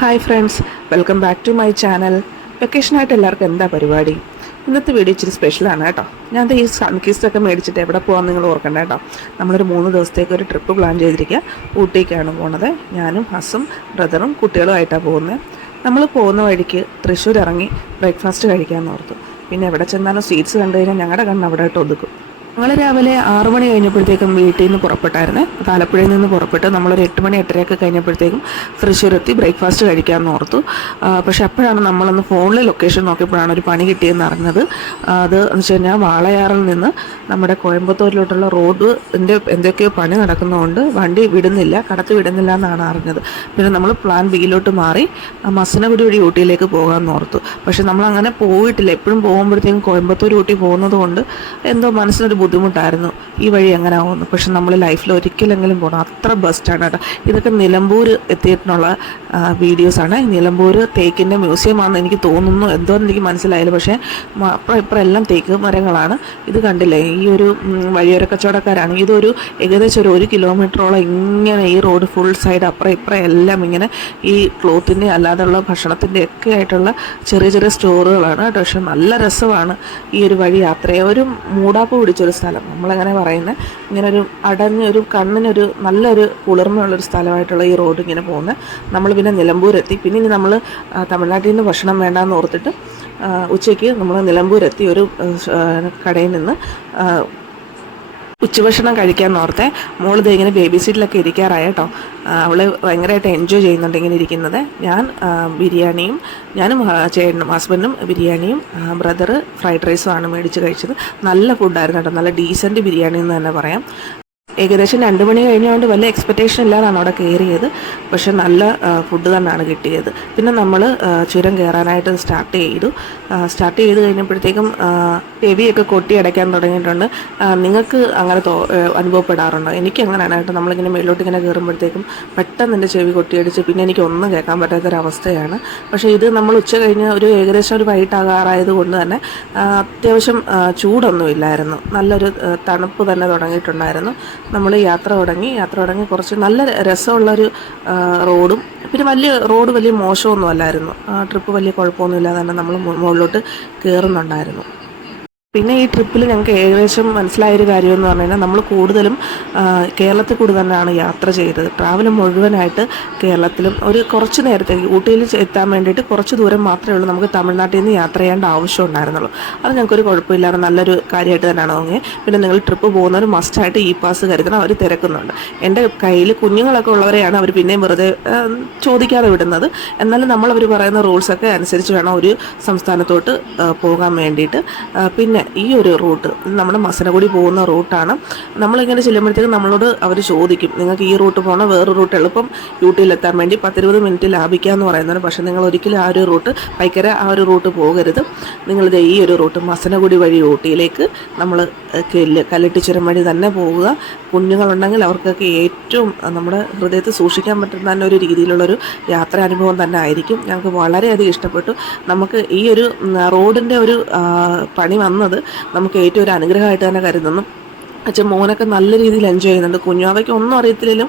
Hi friends, welcome back to my channel. വെക്കേഷനായിട്ട് എല്ലാവർക്കും എന്താ പരിപാടി? ഇന്നത്തെ വീഡിയോ ഇച്ചിരി സ്പെഷ്യലാണ് കേട്ടോ. ഞാൻ ഈ സൺകിസ്റ്റൊക്കെ മേടിച്ചിട്ട് എവിടെ പോകാമെന്ന് നിങ്ങൾ ഓർക്കണ്ട കേട്ടോ. നമ്മളൊരു 3 ദിവസത്തേക്ക് ഒരു ട്രിപ്പ് പ്ലാൻ ചെയ്തിരിക്കുക. ഊട്ടിക്കാണ് പോണത്. ഞാനും ഹസ്സും ബ്രദറും കുട്ടികളുമായിട്ടാണ് പോകുന്നത്. നമ്മൾ പോകുന്ന വഴിക്ക് തൃശ്ശൂർ ഇറങ്ങി ബ്രേക്ക്ഫാസ്റ്റ് കഴിക്കാമെന്ന് ഓർത്തു. പിന്നെ എവിടെ ചെന്നാലും സ്വീറ്റ്സ് കണ്ടു കഴിഞ്ഞാൽ ഞങ്ങളുടെ കണ്ണ് അവിടെ ആയിട്ട് ഒതുക്കും. ഞങ്ങൾ രാവിലെ 6 മണി കഴിഞ്ഞപ്പോഴത്തേക്കും വീട്ടിൽ നിന്ന് പുറപ്പെട്ടായിരുന്നേ. ആലപ്പുഴയിൽ നിന്ന് പുറപ്പെട്ട് നമ്മളൊരു 8 മണി 8:30 കഴിഞ്ഞപ്പോഴത്തേക്കും തൃശ്ശൂരെത്തി ബ്രേക്ക്ഫാസ്റ്റ് കഴിക്കാമെന്ന് ഓർത്തു. പക്ഷെ അപ്പോഴാണ് നമ്മളൊന്ന് ഫോണിൽ ലൊക്കേഷൻ നോക്കിയപ്പോഴാണ് ഒരു പണി കിട്ടിയെന്ന് അറിഞ്ഞത്. അത് എന്ന് വെച്ച് കഴിഞ്ഞാൽ വാളയാറിൽ നിന്ന് നമ്മുടെ കോയമ്പത്തൂരിലോട്ടുള്ള റോഡിൻ്റെ എന്തൊക്കെയോ പണി നടക്കുന്നതുകൊണ്ട് വണ്ടി വിടുന്നില്ല, കടത്തി വിടുന്നില്ല എന്നാണ് അറിഞ്ഞത്. പിന്നെ നമ്മൾ പ്ലാൻ ബിയിലോട്ട് മാറി മസനഗുഡി വഴി ഊട്ടിയിലേക്ക് പോകാമെന്ന് ഓർത്തു. പക്ഷെ നമ്മളങ്ങനെ പോയിട്ടില്ല. എപ്പോഴും പോകുമ്പോഴത്തേക്കും കോയമ്പത്തൂർ ഊട്ടി പോകുന്നത് കൊണ്ട് എന്തോ മനസ്സിനൊരു ബുദ്ധിമുട്ടായിരുന്നു ഈ വഴി എങ്ങനെ ആവുമെന്ന്. പക്ഷെ നമ്മൾ ലൈഫിൽ ഒരിക്കലെങ്കിലും പോകണം, അത്ര ബെസ്റ്റാണ് കേട്ടോ. ഇതൊക്കെ നിലമ്പൂർ എത്തിയിട്ടുള്ള വീഡിയോസാണ്. നിലമ്പൂർ തേക്കിൻ്റെ മ്യൂസിയമാണെന്ന് എനിക്ക് തോന്നുന്നു, എന്തോന്ന് എനിക്ക് മനസ്സിലായില്ല. പക്ഷേ ഇപ്പുറം എല്ലാം തേക്ക് മരങ്ങളാണ്. ഇത് കണ്ടില്ലേ, ഈ ഒരു വഴിയോര കച്ചവടക്കാരാണ്. ഇതൊരു ഏകദേശം ഒരു 1 കിലോമീറ്ററോളം ഇങ്ങനെ ഈ റോഡ് ഫുൾ സൈഡ് അപ്പുറം ഇപ്പുറം എല്ലാം ഇങ്ങനെ ഈ ക്ലോത്തിൻ്റെ അല്ലാതെയുള്ള ഭക്ഷണത്തിൻ്റെ ഒക്കെ ആയിട്ടുള്ള ചെറിയ ചെറിയ സ്റ്റോറുകളാണ് കേട്ടോ. പക്ഷെ നല്ല രസമാണ് ഈ ഒരു വഴി യാത്ര. ഒരു മൂടാപ്പ് പിടിച്ചൊരു സ്ഥലം, നമ്മളെങ്ങനെ പറയുന്നത്, ഇങ്ങനെ ഒരു അടഞ്ഞൊരു കണ്ണിനൊരു നല്ലൊരു കുളിർമയുള്ളൊരു സ്ഥലമായിട്ടുള്ള ഈ റോഡ് ഇങ്ങനെ പോകുന്നത്. നമ്മൾ പിന്നെ നിലമ്പൂരെത്തി. പിന്നെ ഇനി നമ്മൾ തമിഴ്നാട്ടിൽ നിന്ന് ഭക്ഷണം വേണ്ടാന്ന് ഓർത്തിട്ട് ഉച്ചയ്ക്ക് നമ്മൾ നിലമ്പൂരെത്തി. ഒരു കടയിൽ നിന്ന് ഉച്ചഭക്ഷണം കഴിക്കാൻ ഓർത്തെ. മോളിത് ഇങ്ങനെ ബേബി സീറ്റിലൊക്കെ ഇരിക്കാറായ കേട്ടോ. അവൾ ഭയങ്കരമായിട്ട് എൻജോയ് ചെയ്യുന്നുണ്ട് ഇങ്ങനെ ഇരിക്കുന്നത്. ഞാനും ചേട്ടനും ഹസ്ബൻഡും ബിരിയാണിയും ബ്രദർ ഫ്രൈഡ് റൈസും ആണ് മേടിച്ച് കഴിച്ചത്. നല്ല ഫുഡായിരുന്നു കേട്ടോ, നല്ല ഡീസൻറ്റ് ബിരിയാണി എന്ന് തന്നെ പറയാം. ഏകദേശം 2 മണി കഴിഞ്ഞുകൊണ്ട് വലിയ എക്സ്പെക്റ്റേഷൻ ഇല്ലാതാണ് അവിടെ കയറിയത്. പക്ഷെ നല്ല ഫുഡ് തന്നെയാണ് കിട്ടിയത്. പിന്നെ നമ്മൾ ചുരം കയറാനായിട്ട് സ്റ്റാർട്ട് ചെയ്ത് കഴിഞ്ഞപ്പോഴത്തേക്കും ചെവിയൊക്കെ കൊട്ടി അടയ്ക്കാൻ തുടങ്ങിയിട്ടുണ്ട്. നിങ്ങൾക്ക് അങ്ങനെ അനുഭവപ്പെടാറുണ്ടോ? എനിക്ക് അങ്ങനെയാണ് കേട്ടോ. നമ്മളിങ്ങനെ മേലോട്ട് ഇങ്ങനെ കയറുമ്പോഴത്തേക്കും പെട്ടെന്ന് എൻ്റെ ചെവി കൊട്ടിയടിച്ച് പിന്നെ എനിക്ക് ഒന്നും കേൾക്കാൻ പറ്റാത്തൊരവസ്ഥയാണ്. പക്ഷേ ഇത് നമ്മൾ ഉച്ച കഴിഞ്ഞ് ഒരു ഏകദേശം ഒരു വൈകിട്ടാകാറായത് കൊണ്ട് തന്നെ അത്യാവശ്യം ചൂടൊന്നുമില്ലായിരുന്നു. നല്ലൊരു തണുപ്പ് തന്നെ തുടങ്ങിയിട്ടുണ്ടായിരുന്നു. നമ്മൾ യാത്ര തുടങ്ങി കുറച്ച് നല്ല രസമുള്ളൊരു റോഡും പിന്നെ വലിയ മോശമൊന്നും അല്ലായിരുന്നു. ട്രിപ്പ് വലിയ കുഴപ്പമൊന്നുമില്ലാതെ തന്നെ നമ്മൾ മുകളിലോട്ട് കയറുന്നുണ്ടായിരുന്നു. പിന്നെ ഈ ട്രിപ്പിൽ ഞങ്ങൾക്ക് ഏകദേശം മനസ്സിലായൊരു കാര്യമെന്ന് പറഞ്ഞു കഴിഞ്ഞാൽ നമ്മൾ കൂടുതലും കേരളത്തിൽ കൂടി തന്നെയാണ് യാത്ര ചെയ്തത്. ട്രാവൽ മുഴുവനായിട്ട് കേരളത്തിലും ഒരു കുറച്ച് നേരത്തേക്ക് ഊട്ടിയിൽ എത്താൻ വേണ്ടിയിട്ട് കുറച്ച് ദൂരം മാത്രമേ ഉള്ളൂ നമുക്ക് തമിഴ്നാട്ടിൽ നിന്ന് യാത്ര ചെയ്യേണ്ട ആവശ്യം ഉണ്ടായിരുന്നുള്ളൂ. അത് ഞങ്ങൾക്കൊരു കുഴപ്പമില്ലാതെ നല്ലൊരു കാര്യമായിട്ട് തന്നെയാണ് തോന്നിയത്. പിന്നെ നിങ്ങൾ ട്രിപ്പ് പോകുന്നവർ മസ്റ്റായിട്ട് ഇ പാസ് കരുതണം, അവർ തിരക്കുന്നുണ്ട്. എൻ്റെ കയ്യിൽ കുഞ്ഞുങ്ങളൊക്കെ ഉള്ളവരെയാണ് അവർ പിന്നെയും വെറുതെ ചോദിക്കാതെ വിടുന്നത്. എന്നാലും നമ്മളവർ പറയുന്ന റൂൾസൊക്കെ അനുസരിച്ച് വേണം ഒരു സംസ്ഥാനത്തോട്ട് പോകാൻ വേണ്ടിയിട്ട്. പിന്നെ ഈ ഒരു റൂട്ട് നമ്മുടെ മസനഗുഡി പോകുന്ന റൂട്ടാണ്. നമ്മളിങ്ങനെ ചെല്ലുമ്പോഴത്തേക്കും നമ്മളോട് അവർ ചോദിക്കും, നിങ്ങൾക്ക് ഈ റൂട്ട് പോകണോ വേറൊരു റൂട്ട് എളുപ്പം ഊട്ടിയിലെത്താൻ വേണ്ടി 10-20 മിനിറ്റ് ലാഭിക്കാമെന്ന് പറയുന്നത്. പക്ഷേ നിങ്ങൾ ഒരിക്കലും ആ ഒരു റൂട്ട് പൈക്കര ആ ഒരു റൂട്ട് പോകരുത്. നിങ്ങളിത് ഈ ഒരു റൂട്ട് മസനഗുഡി വഴി ഊട്ടിയിലേക്ക് നമ്മൾ കല്ലട്ടി ചുരം വഴി തന്നെ പോവുക. കുഞ്ഞുങ്ങളുണ്ടെങ്കിൽ അവർക്കൊക്കെ ഏറ്റവും നമ്മുടെ ഹൃദയത്തിൽ സൂക്ഷിക്കാൻ പറ്റുന്ന തന്നെ ഒരു രീതിയിലുള്ളൊരു യാത്രാനുഭവം തന്നെ ആയിരിക്കും. ഞങ്ങൾക്ക് വളരെയധികം ഇഷ്ടപ്പെട്ടു. നമുക്ക് ഈ ഒരു റോഡിൻ്റെ ഒരു പണി വന്നത് നമുക്ക് ഏറ്റവും ഒരു അനുഗ്രഹമായിട്ട് തന്നെ കരുതുന്നു. മോനൊക്കെ നല്ല രീതിയിൽ എൻജോയ് ചെയ്യുന്നുണ്ട്. കുഞ്ഞാവയ്ക്ക് ഒന്നും അറിയത്തില്ലെങ്കിലും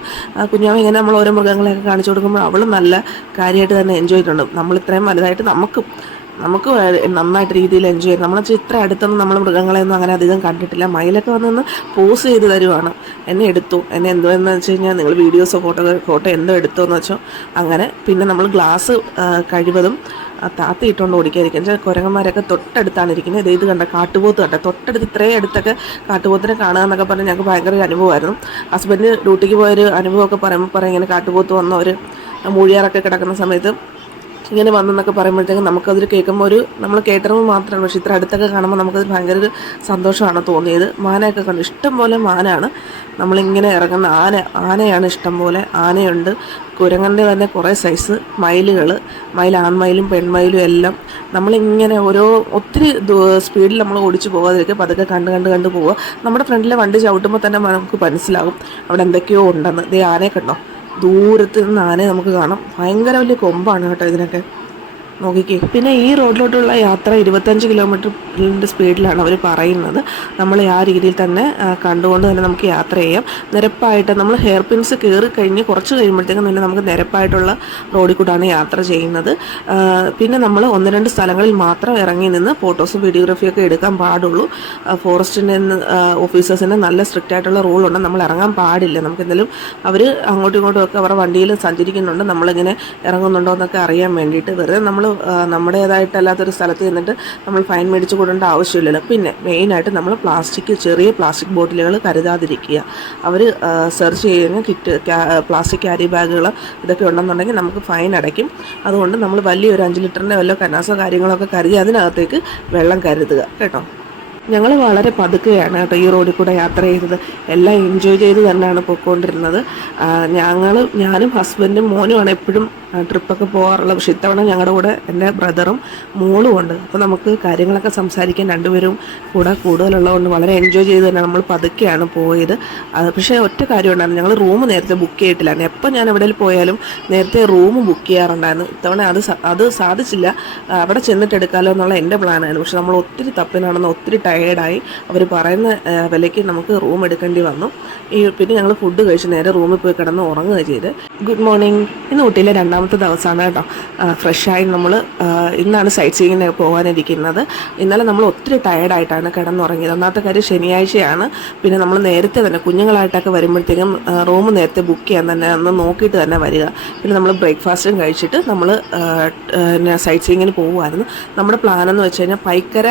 കുഞ്ഞാവ ഇങ്ങനെ നമ്മൾ ഓരോ മൃഗങ്ങളെയൊക്കെ കാണിച്ചു കൊടുക്കുമ്പോൾ അവൾ നല്ല കാര്യമായിട്ട് തന്നെ എൻജോയ് ചെയ്തിട്ടുണ്ട്. നമ്മൾ ഇത്രയും വലുതായിട്ട് നമുക്ക് നന്നായിട്ട് രീതിയിൽ എൻജോയ് ചെയ്യും. നമ്മളെ ഇത്ര അടുത്തൊന്നും നമ്മൾ മൃഗങ്ങളെയൊന്നും അങ്ങനെ അധികം കണ്ടിട്ടില്ല. മയിലൊക്കെ വന്നൊന്ന് പോസ് ചെയ്ത് തരുവാണ്. എന്നെ എന്തോ എന്ന് വെച്ച് കഴിഞ്ഞാൽ നിങ്ങൾ വീഡിയോസോ ഫോട്ടോ എന്തോ എടുത്തോന്ന് വെച്ചോ അങ്ങനെ. പിന്നെ നമ്മൾ ഗ്ലാസ് കഴിവതും താത്തിയിട്ടുകൊണ്ട് ഓടിക്കാതിരിക്കും. കുരങ്ങന്മാരൊക്കെ തൊട്ടടുത്താണ് ഇരിക്കുന്നത്. ഇത് കണ്ട കാട്ടുപോത്ത് കണ്ട തൊട്ടടുത്ത് ഇത്രയും അടുത്തൊക്കെ കാട്ടുപോത്തിനെ കാണുക എന്നൊക്കെ പറഞ്ഞാൽ ഞങ്ങൾക്ക് ഭയങ്കര ഒരു അനുഭവമായിരുന്നു. ഹസ്ബൻഡ് ഡ്യൂട്ടിക്ക് പോയൊരു അനുഭവമൊക്കെ പറയുമ്പോൾ ഇങ്ങനെ കാട്ടുപോത്ത് വന്നവർ മൂഴിയാറൊക്കെ കിടക്കുന്ന സമയത്ത് ഇങ്ങനെ വന്നെന്നൊക്കെ പറയുമ്പോഴത്തേക്കും നമുക്കതിൽ കേൾക്കുമ്പോൾ നമ്മൾ കേട്ടറിവ് മാത്രമാണ്. പക്ഷേ ഇത്ര അടുത്തൊക്കെ കാണുമ്പോൾ നമുക്കത് ഭയങ്കര ഒരു സന്തോഷമാണ് തോന്നിയത്. മാനയൊക്കെ കണ്ടു, ഇഷ്ടം പോലെ മാനാണ്. നമ്മളിങ്ങനെ ഇറങ്ങുന്ന ആനയാണ് ഇഷ്ടം പോലെ. ആനയുണ്ട്, കുരങ്ങൻ്റെ തന്നെ കുറേ സൈസ് മയിൽ ആൺമയിലും പെൺമയിലും എല്ലാം. നമ്മളിങ്ങനെ ഒത്തിരി സ്പീഡിൽ നമ്മൾ ഓടിച്ചു പോകാതിരിക്കുക, പതുക്കെ കണ്ട് പോവുക. നമ്മുടെ ഫ്രണ്ടിലെ വണ്ടി ചവിട്ടുമ്പോൾ തന്നെ നമുക്ക് മനസ്സിലാകും അവിടെ എന്തൊക്കെയോ ഉണ്ടെന്ന്. ദേ, ആനയെ കണ്ടോ, ദൂരത്ത് നിന്ന് ആനയെ നമുക്ക് കാണാം. ഭയങ്കര വലിയ കൊമ്പാണ് കേട്ടോ ഇതിനൊക്കെ. നോക്കിക്കേ. പിന്നെ ഈ റോഡിലോട്ടുള്ള യാത്ര 25 കിലോമീറ്ററിൻ്റെ സ്പീഡിലാണ് അവർ പറയുന്നത്. നമ്മൾ ആ രീതിയിൽ തന്നെ കണ്ടുകൊണ്ട് തന്നെ നമുക്ക് യാത്ര ചെയ്യാം. നിരപ്പായിട്ട് നമ്മൾ ഹെയർ പിൻസ് കയറി കഴിഞ്ഞ് കുറച്ച് കഴിയുമ്പോഴത്തേക്കും തന്നെ നമുക്ക് നിരപ്പായിട്ടുള്ള റോഡിൽ കൂടാണ് യാത്ര ചെയ്യുന്നത്. പിന്നെ നമ്മൾ 1-2 സ്ഥലങ്ങളിൽ മാത്രം ഇറങ്ങി നിന്ന് ഫോട്ടോസും വീഡിയോഗ്രാഫിയൊക്കെ എടുക്കാൻ പാടുള്ളൂ. ഫോറസ്റ്റിൻ്റെ ഓഫീസേഴ്സിൻ്റെ നല്ല സ്ട്രിക്റ്റ് ആയിട്ടുള്ള റൂളുണ്ട്. നമ്മൾ ഇറങ്ങാൻ പാടില്ല. നമുക്ക് എന്തെങ്കിലും അവർ അങ്ങോട്ടും ഇങ്ങോട്ടും ഒക്കെ അവരുടെ വണ്ടിയിൽ സഞ്ചരിക്കുന്നുണ്ട്, നമ്മളിങ്ങനെ ഇറങ്ങുന്നുണ്ടോ എന്നൊക്കെ അറിയാൻ വേണ്ടിയിട്ട്. വെറുതെ നമ്മൾ നമ്മുടേതായിട്ടല്ലാത്തൊരു സ്ഥലത്ത് ചെന്നിട്ട് നമ്മൾ ഫൈൻ മേടിച്ച് കൊടുക്കേണ്ട ആവശ്യമില്ലല്ലോ. പിന്നെ മെയിനായിട്ട് നമ്മൾ ചെറിയ പ്ലാസ്റ്റിക് ബോട്ടിലുകൾ കരുതാതിരിക്കുക. അവർ സെർച്ച് ചെയ്യുന്ന പ്ലാസ്റ്റിക് ക്യാരി ബാഗുകൾ ഇതൊക്കെ ഉണ്ടെന്നുണ്ടെങ്കിൽ നമുക്ക് ഫൈൻ അടയ്ക്കും. അതുകൊണ്ട് നമ്മൾ വലിയൊരു 5 ലിറ്ററിൻ്റെ വല്ല കനാസോ കാര്യങ്ങളൊക്കെ കരുതി അതിനകത്തേക്ക് വെള്ളം കരുതുക കേട്ടോ. ഞങ്ങൾ വളരെ പതുക്കെയാണ് കേട്ടോ ഈ റോഡിൽ കൂടെ യാത്ര ചെയ്തത്. എല്ലാം എൻജോയ് ചെയ്ത് തന്നെയാണ് പോയിക്കൊണ്ടിരുന്നത്. ഞാനും ഹസ്ബൻഡും മോനുമാണ് എപ്പോഴും ട്രിപ്പൊക്കെ പോകാറുള്ളത്. പക്ഷേ ഇത്തവണ ഞങ്ങളുടെ കൂടെ എൻ്റെ ബ്രദറും മോളും ഉണ്ട്. അപ്പോൾ നമുക്ക് കാര്യങ്ങളൊക്കെ സംസാരിക്കാൻ രണ്ടുപേരും കൂടെ കൂടുതലുള്ളതുകൊണ്ട് വളരെ എൻജോയ് ചെയ്ത് തന്നെ നമ്മൾ പതുക്കെയാണ് പോയത്. പക്ഷേ ഒറ്റ കാര്യം ഉണ്ടായിരുന്നു, ഞങ്ങൾ റൂം നേരത്തെ ബുക്ക് ചെയ്തിട്ടില്ലായിരുന്നു. എപ്പോൾ ഞാൻ എവിടെ പോയാലും നേരത്തെ റൂം ബുക്ക് ചെയ്യാറുണ്ടായിരുന്നു. ഇത്തവണ അത് സാധിച്ചില്ല. അവിടെ ചെന്നിട്ട് എടുക്കാമല്ലോ എന്നുള്ള എൻ്റെ പ്ലാനായിരുന്നു. പക്ഷെ നമ്മൾ ഒത്തിരി തപ്പിനാണെന്ന് ഒത്തിരി ടയേർഡായി. അവർ പറയുന്ന വിലയ്ക്ക് നമുക്ക് റൂം എടുക്കേണ്ടി വന്നു. പിന്നെ ഞങ്ങൾ ഫുഡ് കഴിച്ച് നേരെ റൂമിൽ പോയി കിടന്ന് ഉറങ്ങുക ചെയ്ത്. Good morning. ഇന്ന് ഊട്ടിയിലെ 2ാമത്തെ ദിവസമാണ് കേട്ടോ. ഫ്രഷായി നമ്മൾ ഇന്നാണ് സൈറ്റ് സീയിങ്ങിന് പോകാനിരിക്കുന്നത്. ഇന്നലെ നമ്മൾ ഒത്തിരി ടയേർഡായിട്ടാണ് കിടന്നുറങ്ങിയത്. ഒന്നാമത്തെ കാര്യം ശനിയാഴ്ചയാണ്. പിന്നെ നമ്മൾ നേരത്തെ തന്നെ കുഞ്ഞുങ്ങളായിട്ടൊക്കെ വരുമ്പോഴത്തേക്കും റൂം നേരത്തെ ബുക്ക് ചെയ്യാൻ തന്നെ ഒന്ന് നോക്കിയിട്ട് തന്നെ വരിക. പിന്നെ നമ്മൾ ബ്രേക്ക്ഫാസ്റ്റും കഴിച്ചിട്ട് നമ്മൾ സൈറ്റ് സീയിങ്ങിന് പോകുമായിരുന്നു. നമ്മുടെ പ്ലാനെന്ന് വെച്ച് കഴിഞ്ഞാൽ പൈക്കര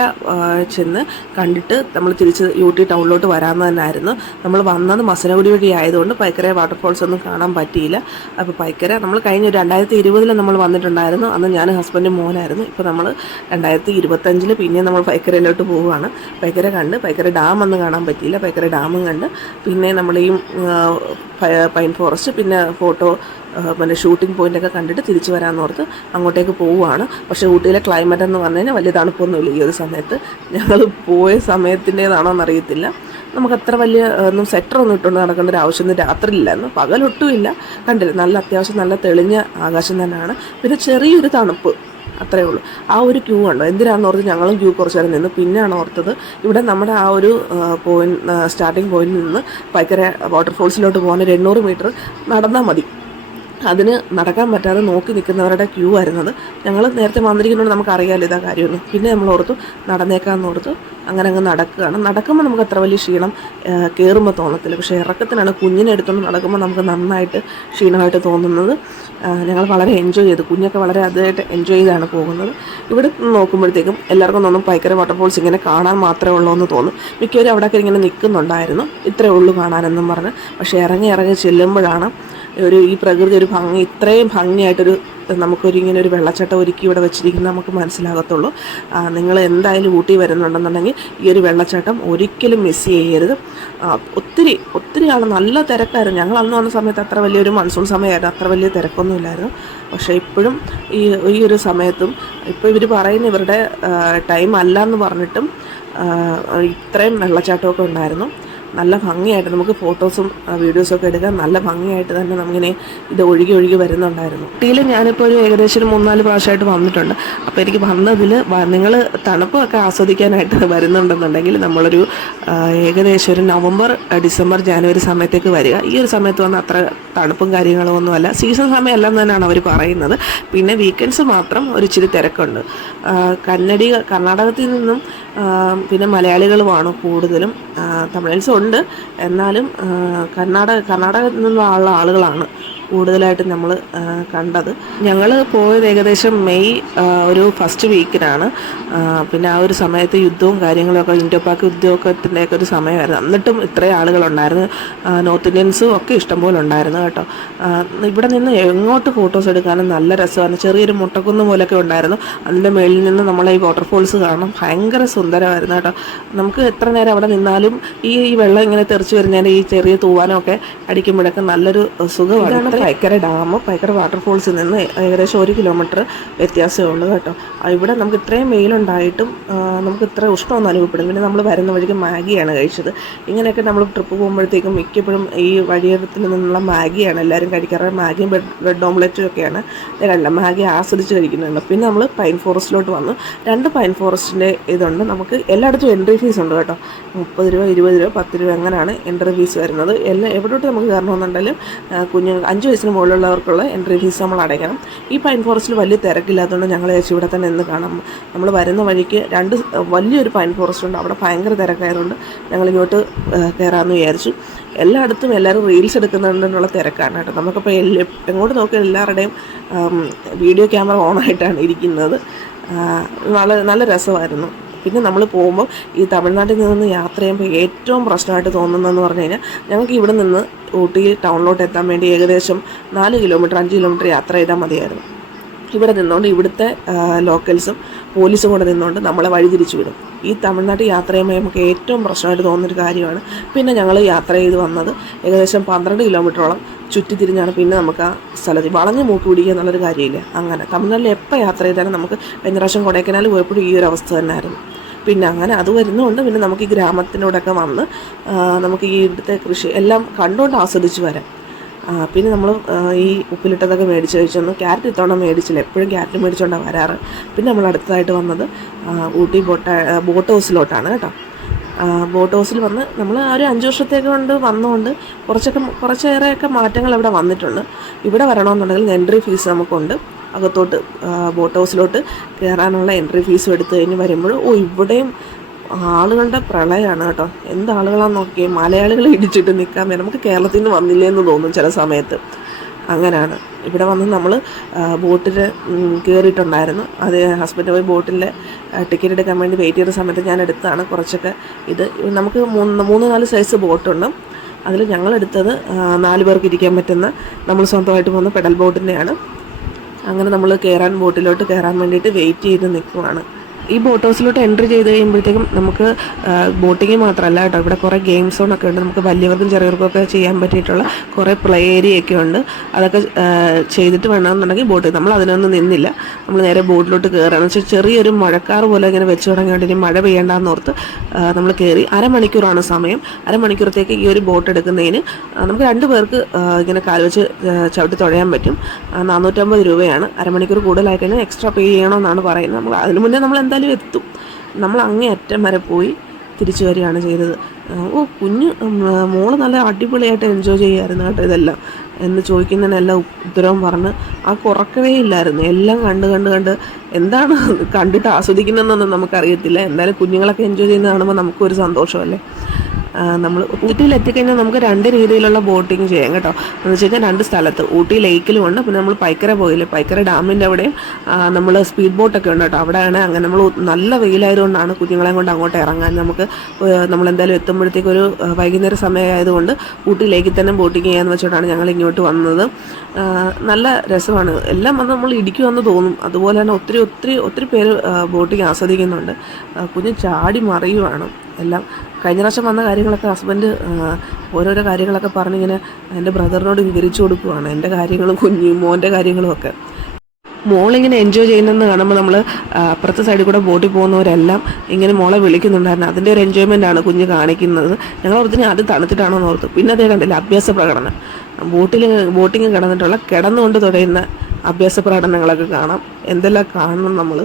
ചെന്ന് കണ്ടിട്ട് നമ്മൾ തിരിച്ച് ഊട്ടി ടൗണിലോട്ട് വരാമെന്ന് തന്നെ ആയിരുന്നു. നമ്മൾ വന്നത് മസനഗുഡി വഴി ആയതുകൊണ്ട് പൈക്കര വാട്ടർഫോൾസ് ഒന്നും കാണാൻ പറ്റിയില്ല. അപ്പോൾ പൈക്കര നമ്മൾ കഴിഞ്ഞ 2020 നമ്മൾ വന്നിട്ടുണ്ടായിരുന്നു. അന്ന് ഞാൻ ഹസ്ബൻഡും മോനായിരുന്നു. ഇപ്പോൾ നമ്മൾ 2025 പിന്നെ നമ്മൾ പൈക്കരയിലോട്ട് പോവുകയാണ്. പൈക്കര കണ്ട് പൈക്കര ഡാം ഒന്നും കാണാൻ പറ്റിയില്ല. പൈക്കര ഡാമും കണ്ട് പിന്നെ നമ്മൾ ഈ പൈൻ ഫോറസ്റ്റ് പിന്നെ പിന്നെ ഷൂട്ടിംഗ് പോയിൻ്റൊക്കെ കണ്ടിട്ട് തിരിച്ച് വരാമെന്ന് ഓർത്ത് അങ്ങോട്ടേക്ക് പോവുകയാണ്. പക്ഷേ ഊട്ടിയിലെ ക്ലൈമറ്റ് എന്ന് പറഞ്ഞു കഴിഞ്ഞാൽ വലിയ തണുപ്പൊന്നുമില്ല ഈ ഒരു സമയത്ത്. ഞങ്ങൾ പോയ സമയത്തിൻ്റേതാണോ എന്നറിയത്തില്ല. നമുക്ക് അത്ര വലിയ സെറ്ററൊന്നും ഇട്ടുകൊണ്ട് നടക്കേണ്ട ഒരു ആവശ്യമൊന്നും രാത്രിയില്ലായിരുന്നു. പകലൊട്ടുമില്ല. കണ്ടില്ല, നല്ല അത്യാവശ്യം നല്ല തെളിഞ്ഞ ആകാശം തന്നെയാണ്. പിന്നെ ചെറിയൊരു തണുപ്പ്, അത്രയേ ഉള്ളൂ. ആ ഒരു ക്യൂ ഉണ്ടോ എന്തിനാണെന്ന് ഓർത്ത് ഞങ്ങളും ക്യൂ കുറച്ച് നേരം നിന്ന്. പിന്നെയാണ് ഓർത്തത് ഇവിടെ നമ്മുടെ ആ ഒരു സ്റ്റാർട്ടിംഗ് പോയിന്റിൽ നിന്ന് പൈക്കര വാട്ടർഫോൾസിലോട്ട് പോകാൻ ഒരു 800 മീറ്റർ നടന്നാൽ മതി. അതിന് നടക്കാൻ പറ്റാതെ നോക്കി നിൽക്കുന്നവരുടെ ക്യൂ ആയിരുന്നത്. ഞങ്ങൾ നേരത്തെ വന്നിരിക്കുന്നതുകൊണ്ട് നമുക്കറിയാമല്ലോ ഇതാ കാര്യമൊന്നും. പിന്നെ നമ്മൾ ഓർത്തു നടന്നേക്കാമെന്ന് ഓർത്തു അങ്ങനെ അങ്ങ് നടക്കുകയാണ്. നടക്കുമ്പോൾ നമുക്ക് അത്ര വലിയ ക്ഷീണം കയറുമ്പോൾ തോന്നത്തില്ല. പക്ഷേ ഇറക്കത്തിനാണ് കുഞ്ഞിനെ എടുത്തുകൊണ്ട് നടക്കുമ്പോൾ നമുക്ക് നന്നായിട്ട് ക്ഷീണമായിട്ട് തോന്നുന്നത്. ഞങ്ങൾ വളരെ എൻജോയ് ചെയ്തു. കുഞ്ഞൊക്കെ വളരെ അതായിട്ട് എൻജോയ് ചെയ്താണ് പോകുന്നത്. ഇവിടെ നോക്കുമ്പോഴത്തേക്കും എല്ലാവർക്കും തോന്നും പൈക്കര വാട്ടർഫോൾസ് ഇങ്ങനെ കാണാൻ മാത്രമേ ഉള്ളൂ എന്ന് തോന്നും. മിക്കവരും അവിടെയൊക്കെ ഇങ്ങനെ നിൽക്കുന്നുണ്ടായിരുന്നു, ഇത്രയേ ഉള്ളൂ കാണാനെന്നും പറഞ്ഞ്. പക്ഷേ ഇറങ്ങി ചെല്ലുമ്പോഴാണ് ഈ പ്രകൃതി ഒരു ഇത്രയും ഭംഗിയായിട്ടൊരു ഇങ്ങനെ ഒരു വെള്ളച്ചാട്ടം ഒരുക്കി ഇവിടെ വെച്ചിരിക്കുന്നത് നമുക്ക് മനസ്സിലാകത്തുള്ളൂ. നിങ്ങൾ എന്തായാലും ഊട്ടി വരുന്നുണ്ടെന്നുണ്ടെങ്കിൽ ഈ ഒരു വെള്ളച്ചാട്ടം ഒരിക്കലും മിസ് ചെയ്യരുത്. ഒത്തിരി ആൾ നല്ല തിരക്കായിരുന്നു. ഞങ്ങൾ അന്ന് വന്ന സമയത്ത് അത്ര വലിയൊരു മൺസൂൺ സമയമായിരുന്നു, അത്ര വലിയ തിരക്കൊന്നുമില്ലായിരുന്നു. പക്ഷേ ഇപ്പോഴും ഈ ഒരു സമയത്തും ഇപ്പോൾ ഇവർ പറയുന്ന ഇവരുടെ ടൈം അല്ല എന്ന് പറഞ്ഞിട്ടും ഇത്രയും വെള്ളച്ചാട്ടമൊക്കെ ഉണ്ടായിരുന്നു. നല്ല ഭംഗിയായിട്ട് നമുക്ക് ഫോട്ടോസും വീഡിയോസൊക്കെ എടുക്കാൻ നല്ല ഭംഗിയായിട്ട് തന്നെ നമുക്കിങ്ങനെ ഇത് ഒഴുകി വരുന്നുണ്ടായിരുന്നു. ഊട്ടിയിൽ ഞാനിപ്പോൾ ഒരു ഏകദേശം 3-4 പ്രാവശ്യമായിട്ട് വന്നിട്ടുണ്ട്. അപ്പോൾ എനിക്ക് വന്നതിൽ നിങ്ങൾ തണുപ്പൊക്കെ ആസ്വദിക്കാനായിട്ട് വരുന്നുണ്ടെന്നുണ്ടെങ്കിൽ നമ്മളൊരു ഏകദേശം ഒരു നവംബർ, ഡിസംബർ, ജാനുവരി സമയത്തേക്ക് വരിക. ഈ ഒരു സമയത്ത് വന്ന് അത്ര തണുപ്പും കാര്യങ്ങളും ഒന്നുമല്ല, സീസൺ സമയമല്ലെന്ന് തന്നെയാണ് അവർ പറയുന്നത്. പിന്നെ വീക്കെൻഡ്സ് മാത്രം ഒരു ഇച്ചിരി തിരക്കുണ്ട്. കർണാടകത്തിൽ നിന്നും പിന്നെ മലയാളികളുമാണ് കൂടുതലും. തമിഴ്സ് ഉണ്ട്, എന്നാലും കർണാടകത്തിൽ നിന്നുള്ള ആളുകളാണ് കൂടുതലായിട്ട് നമ്മൾ കണ്ടത്. ഞങ്ങൾ പോയത് ഏകദേശം മെയ് ഒരു ഫസ്റ്റ് വീക്കിനാണ്. പിന്നെ ആ ഒരു സമയത്ത് യുദ്ധവും കാര്യങ്ങളൊക്കെ ഇൻഡോ പാക് യുദ്ധത്തിൻ്റെയൊക്കെ ഒരു സമയമായിരുന്നു. എന്നിട്ടും ഇത്രയും ആളുകളുണ്ടായിരുന്നു. നോർത്ത് ഇന്ത്യൻസും ഒക്കെ ഇഷ്ടംപോലെ ഉണ്ടായിരുന്നു കേട്ടോ. ഇവിടെ നിന്ന് എങ്ങോട്ട് ഫോട്ടോസ് എടുക്കാനും നല്ല രസമാണ്. ചെറിയൊരു മുട്ടക്കുന്ന് പോലൊക്കെ ഉണ്ടായിരുന്നു. അതിൻ്റെ മേളിൽ നിന്ന് നമ്മളെ ഈ വാട്ടർഫോൾസ് കാണാം. ഭയങ്കര സുന്ദരമായിരുന്നു കേട്ടോ. നമുക്ക് എത്ര നേരം അവിടെ നിന്നാലും ഈ വെള്ളം ഇങ്ങനെ തെറിച്ച് വരുന്നതിൻ്റെ ഈ ചെറിയ തൂവാനമൊക്കെ അടിക്കുമ്പോഴൊക്കെ നല്ലൊരു സുഖമാണ്. പൈക്കര ഡാം, പൈക്കര വാട്ടർഫോൾസിൽ നിന്ന് ഏകദേശം 1 കിലോമീറ്റർ വ്യത്യാസമേ ഉള്ളൂ കേട്ടോ. ഇവിടെ നമുക്ക് ഇത്രയും വെയിലുണ്ടായിട്ടും നമുക്ക് ഇത്ര ഉഷ്ണമൊന്നും അനുഭവപ്പെടും. പിന്നെ നമ്മൾ വരുന്ന വഴിക്ക് മാഗിയാണ് കഴിച്ചത്. ഇങ്ങനെയൊക്കെ നമ്മൾ ട്രിപ്പ് പോകുമ്പോഴത്തേക്കും മിക്കപ്പോഴും ഈ വഴിയത്തിൽ നിന്നുള്ള മാഗിയാണ് എല്ലാവരും കഴിക്കാറ്. മാഗിയും ബ്രെഡ് ഓംലെറ്റും ഒക്കെയാണ് കണ്ടില്ല, മാഗി ആസ്വദിച്ച് കഴിക്കുന്നുണ്ട്. പിന്നെ നമ്മൾ പൈൻ ഫോറസ്റ്റിലോട്ട് വന്നു. 2 പൈൻ ഫോറസ്റ്റിൻ്റെ ഇതുണ്ട്. നമുക്ക് എല്ലായിടത്തും എൻട്രി ഫീസ് ഉണ്ട് കേട്ടോ. 30 രൂപ, 20 രൂപ, 10 രൂപ അങ്ങനെയാണ് എൻട്രി ഫീസ് വരുന്നത്. എവിടോട്ട് നമുക്ക് കയറണമെന്നുണ്ടെങ്കിലും കുഞ്ഞുങ്ങൾ 5 വയസ്സിന് മുകളിലുള്ളവർക്കുള്ള എൻട്രി ഫീസ് നമ്മൾ അടയ്ക്കണം. ഈ പൈൻ ഫോറസ്റ്റിൽ വലിയ തിരക്കില്ലാത്തതുകൊണ്ട് ഞങ്ങൾ ചേച്ചി ഇവിടെ തന്നെ നിന്ന് കാണാം. നമ്മൾ വരുന്ന വഴിക്ക് വലിയൊരു പൈൻ ഫോറസ്റ്റ് ഉണ്ട്. അവിടെ ഭയങ്കര തിരക്കായതുകൊണ്ട് ഞങ്ങളിങ്ങോട്ട് കയറാമെന്ന് വിചാരിച്ചു. എല്ലായിടത്തും എല്ലാവരും റീൽസ് എടുക്കുന്നതിനുള്ള തിരക്കാണ് കേട്ടോ. നമുക്കിപ്പോൾ എങ്ങോട്ട് നോക്കിയാൽ എല്ലാവരുടെയും വീഡിയോ ക്യാമറ ഓണായിട്ടാണ് ഇരിക്കുന്നത്. നല്ല രസമായിരുന്നു. പിന്നെ നമ്മൾ പോകുമ്പോൾ ഈ തമിഴ്നാട്ടിൽ നിന്ന് യാത്ര ചെയ്യുമ്പോൾ ഏറ്റവും പ്രശ്നമായിട്ട് തോന്നുന്നതെന്ന് പറഞ്ഞു കഴിഞ്ഞാൽ ഞങ്ങൾക്ക് ഇവിടെ നിന്ന് ഊട്ടി ടൗണിലോട്ട് എത്താൻ വേണ്ടി ഏകദേശം 4 കിലോമീറ്റർ 5 കിലോമീറ്റർ യാത്ര ചെയ്താൽ മതിയായിരുന്നു. ഇവിടെ നിന്നുകൊണ്ട് ഇവിടുത്തെ ലോക്കൽസും പോലീസും കൂടെ നിന്നുകൊണ്ട് നമ്മളെ വഴി തിരിച്ചു വിടും. ഈ തമിഴ്നാട്ടിൽ യാത്ര ചെയ്യുമ്പോൾ നമുക്ക് ഏറ്റവും പ്രശ്നമായിട്ട് തോന്നുന്നൊരു കാര്യമാണ്. പിന്നെ ഞങ്ങൾ യാത്ര ചെയ്ത് വന്നത് ഏകദേശം 12 കിലോമീറ്ററോളം ചുറ്റിത്തിരിഞ്ഞാണ് പിന്നെ നമുക്ക് ആ സ്ഥലത്ത് വളഞ്ഞ് മൂക്ക് പിടിക്കുക എന്നുള്ളൊരു കാര്യമില്ല. അങ്ങനെ തമിഴ്നാട്ടിൽ എപ്പോൾ യാത്ര ചെയ്താലും നമുക്ക് കഴിഞ്ഞ പ്രാവശ്യം കൊടൈക്കനാൽ പോയപ്പോഴും ഈ ഒരു അവസ്ഥ തന്നെയായിരുന്നു. പിന്നെ അങ്ങനെ അത് വരുന്നതുകൊണ്ട് പിന്നെ നമുക്ക് ഈ ഗ്രാമത്തിനോടൊക്കെ വന്ന് നമുക്ക് ഈ ഇവിടുത്തെ കൃഷി എല്ലാം കണ്ടുകൊണ്ട് ആസ്വദിച്ച് വരാം. പിന്നെ നമ്മൾ ഈ ഉപ്പിലിട്ടതൊക്കെ മേടിച്ച് കഴിച്ചൊന്ന്. ക്യാരറ്റ് ഇത്തവണ മേടിച്ചില്ല, എപ്പോഴും ക്യാരറ്റ് മേടിച്ചുകൊണ്ടാണ് വരാറ്. പിന്നെ നമ്മൾ അടുത്തതായിട്ട് വന്നത് ഊട്ടി ബോട്ട് ഹൗസിലോട്ടാണ് കേട്ടോ. ബോട്ട് ഹൗസിൽ വന്ന് നമ്മൾ ഒരു 5 വർഷത്തേക്ക് കൊണ്ട് വന്നുകൊണ്ട് കുറച്ചേറെയൊക്കെ മാറ്റങ്ങൾ ഇവിടെ വന്നിട്ടുണ്ട്. ഇവിടെ വരണമെന്നുണ്ടെങ്കിൽ എൻട്രി ഫീസ് നമുക്കുണ്ട്. അകത്തോട്ട് ബോട്ട് ഹൗസിലോട്ട് കയറാനുള്ള എൻട്രി ഫീസും എടുത്തു കഴിഞ്ഞ് വരുമ്പോൾ ഇവിടെയും ആളുകളുടെ പ്രളയമാണ് കേട്ടോ. എന്താളുകളാണെന്ന് നോക്കിയേ. മലയാളികളെ ഇടിച്ചിട്ട് നിൽക്കാൻ വരെ നമുക്ക് കേരളത്തിൽ നിന്ന് വന്നില്ലേന്ന് തോന്നും ചില സമയത്ത്. അങ്ങനെയാണ്. ഇവിടെ വന്ന് നമ്മൾ ബോട്ടിൽ കയറിയിട്ടുണ്ടായിരുന്നു. അത് ഹസ്ബൻഡ് പോയി ബോട്ടിലെ ടിക്കറ്റ് എടുക്കാൻ വേണ്ടി വെയിറ്റ് ചെയ്യുന്ന സമയത്ത് ഞാൻ എടുത്തതാണ് കുറച്ചൊക്കെ. നമുക്ക് 3-4 സൈസ് ബോട്ടുണ്ട്. അതിൽ ഞങ്ങളെടുത്തത് 4 പേർക്ക് ഇരിക്കാൻ പറ്റുന്ന നമ്മൾ സ്വന്തമായിട്ട് പോകുന്ന പെഡൽ ബോട്ടിൻ്റെയാണ്. അങ്ങനെ നമ്മൾ ബോട്ടിലോട്ട് കയറാൻ വേണ്ടിയിട്ട് വെയിറ്റ് ചെയ്ത് നിൽക്കുവാണ്. ഈ ബോട്ട് ഹൗസിലോട്ട് എൻട്രി ചെയ്ത് കഴിയുമ്പോഴത്തേക്കും നമുക്ക് ബോട്ടിങ് മാത്രമല്ല കേട്ടോ, ഇവിടെ കുറേ ഗെയിം സോണൊക്കെ ഉണ്ട്. നമുക്ക് വലിയവർക്കും ചെറിയവർക്കൊക്കെ ചെയ്യാൻ പറ്റിയിട്ടുള്ള കുറേ പ്ലേ ഏരിയയൊക്കെ ഉണ്ട്. അതൊക്കെ ചെയ്തിട്ട് വേണമെന്നുണ്ടെങ്കിൽ ബോട്ട് നമ്മൾ അതിനൊന്നും നിന്നില്ല. നമ്മൾ നേരെ ബോട്ടിലോട്ട് കയറുകയെന്ന് വെച്ചാൽ ചെറിയൊരു മഴക്കാറ് പോലെ ഇങ്ങനെ വെച്ച് തുടങ്ങിയോണ്ട് ഇനി മഴ പെയ്യേണ്ടെന്നോർത്ത് നമ്മൾ കയറി. അരമണിക്കൂറാണ് സമയം. അരമണിക്കൂറത്തേക്ക് ഈ ഒരു ബോട്ട് എടുക്കുന്നതിന് നമുക്ക് 2 പേർക്ക് ഇങ്ങനെ കാൽ വെച്ച് ചവിട്ടി തുഴയാൻ പറ്റും. 450 രൂപയാണ്. അരമണിക്കൂർ കൂടുതലായി കഴിഞ്ഞാൽ എക്സ്ട്രാ പേ ചെയ്യണമെന്നാണ് പറയുന്നത്. നമ്മൾ അതിന് മുന്നേ നമ്മൾ എന്തായാലും എത്തും. നമ്മൾ അങ്ങേ അറ്റം വരെ പോയി തിരിച്ചു വരികയാണ് ചെയ്തത്. മോള് നല്ല അടിപൊളിയായിട്ട് എൻജോയ് ചെയ്യായിരുന്നു കേട്ടോ ഇതെല്ലാം. എന്ന് ചോദിക്കുന്നതിനെല്ലാം ഉത്തരവും പറഞ്ഞ് കുറക്കവേ ഇല്ലായിരുന്നു. എല്ലാം കണ്ട് എന്താണ് കണ്ടിട്ട് ആസ്വദിക്കുന്നതെന്നൊന്നും നമുക്കറിയത്തില്ല. എന്തായാലും കുഞ്ഞുങ്ങളൊക്കെ എൻജോയ് ചെയ്യുന്നത് കാണുമ്പോൾ നമുക്കൊരു സന്തോഷമല്ലേ. നമ്മൾ ഊട്ടിയിൽ എത്തിക്കഴിഞ്ഞാൽ നമുക്ക് 2 രീതിയിലുള്ള ബോട്ടിങ് ചെയ്യാം കേട്ടോ. എന്ന് വെച്ച് കഴിഞ്ഞാൽ 2 സ്ഥലത്ത് ഊട്ടി ലേക്കിലും ഉണ്ട്. പിന്നെ നമ്മൾ പൈക്കര പോയില്ലേ, പൈക്കര ഡാമിൻ്റെ അവിടെയും നമ്മൾ സ്പീഡ് ബോട്ടൊക്കെ ഉണ്ട് കേട്ടോ. അവിടെയാണ് അങ്ങനെ നമ്മൾ നല്ല വെയിലായതുകൊണ്ടാണ് കുഞ്ഞുങ്ങളെയും കൊണ്ട് അങ്ങോട്ട് ഇറങ്ങാൻ. നമ്മളെന്തായാലും എത്തുമ്പോഴത്തേക്ക് ഒരു വൈകുന്നേരം സമയമായതുകൊണ്ട് ഊട്ടി ലേക്കിൽ തന്നെ ബോട്ടിങ് ചെയ്യാമെന്ന് വെച്ചിട്ടാണ് ഞങ്ങൾ ഇങ്ങോട്ട് വന്നത്. നല്ല രസമാണ്. എല്ലാം വന്ന് നമ്മൾ ഇടിക്കുമെന്ന് തോന്നും. അതുപോലെ തന്നെ ഒത്തിരി പേര് ബോട്ടിങ് ആസ്വദിക്കുന്നുണ്ട്. കുഞ്ഞ് ചാടി മറിയുവാണ് എല്ലാം. കഴിഞ്ഞ പ്രാവശ്യം വന്ന കാര്യങ്ങളൊക്കെ ഹസ്ബൻഡ് ഓരോരോ കാര്യങ്ങളൊക്കെ പറഞ്ഞിങ്ങനെ എൻ്റെ ബ്രദറിനോട് വിവരിച്ചു കൊടുക്കുവാണ്. എൻ്റെ കാര്യങ്ങളും മോൻ്റെ കാര്യങ്ങളും ഒക്കെ. മോളിങ്ങനെ എൻജോയ് ചെയ്യുന്നതെന്ന് കാണുമ്പോൾ നമ്മൾ അപ്പുറത്തെ സൈഡിൽ കൂടെ ബോട്ടിൽ പോകുന്നവരെല്ലാം ഇങ്ങനെ മോളെ വിളിക്കുന്നുണ്ടായിരുന്നു. അതിൻ്റെ ഒരു എൻജോയ്മെൻറ്റാണ് കുഞ്ഞ് കാണിക്കുന്നത്. ഞങ്ങൾ ഓർത്തിന് അത് തണുത്തിട്ടാണോ എന്ന് ഓർത്തു. പിന്നെ അതേ കണ്ടില്ല, അഭ്യാസ പ്രകടനം. ബോട്ടിങ് കിടന്നുകൊണ്ട് തുടയുന്ന അഭ്യാസ പ്രകടനങ്ങളൊക്കെ കാണാം. എന്തെല്ലാം കാണണം നമ്മൾ.